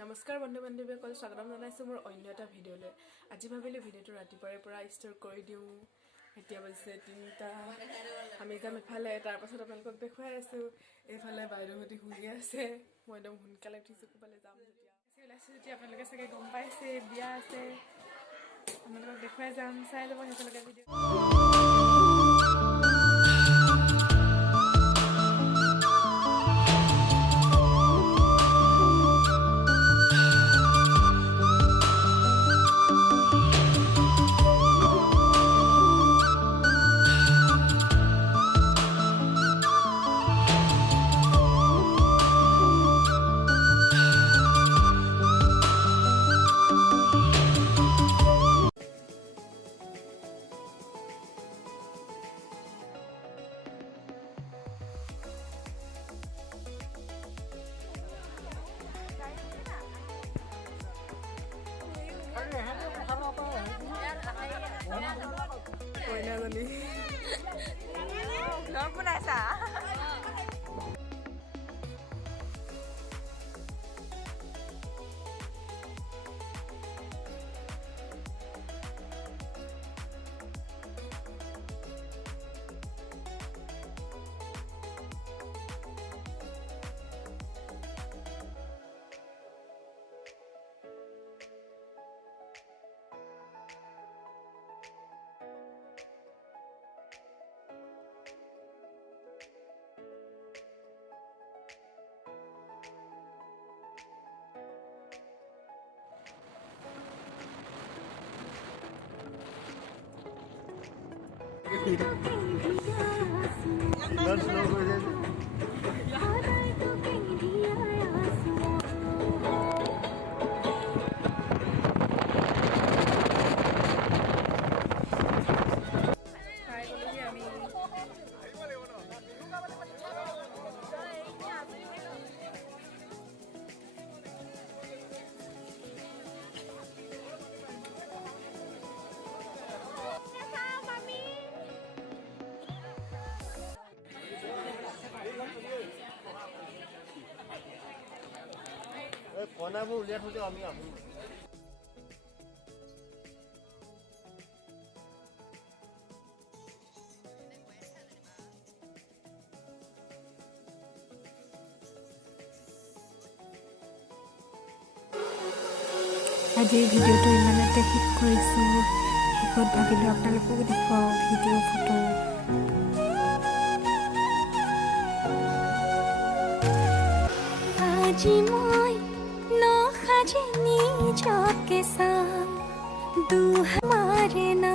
নমস্কাৰ বন্ধু বান্ধৱীসকল, স্বাগতম জনাইছোঁ মোৰ অন্য এটা ভিডিঅ'লৈ। আজি ভাবিলোঁ ভিডিঅ'টো ৰাতিপুৱাৰে পৰা ষ্টাৰ্ট কৰি দিওঁ। এতিয়া বাজিছে 3টা। আমি যাম এফালে, তাৰপাছত আপোনালোকক দেখুৱাই আছোঁ। এইফালে বাইদেউহঁতি শুই আছে, মই একদম সোনকালে উঠিছোঁ ক'ৰবালৈ যাম যেতিয়া। ওলাইছোঁ যেতিয়া আপোনালোকে চাগে গম পাইছে বিয়া আছে, আপোনালোকক দেখুৱাই যাম, চাই যাব সেইফালকে ভিডিঅ'। কইনাজনী লগ বনাইছা। কইনাবোৰ উলিয়াই থৈ দিওঁ আমি আহোঁ। আজিৰ ভিডিঅ'টো ইমানতে শেষ কৰিছোঁ। শেষত ভাবিলোঁ আপোনালোককো দেখুৱাওঁ ভিডিঅ' ফটো। আজি মই নসাজে নিজকে চাম দুহামাৰে না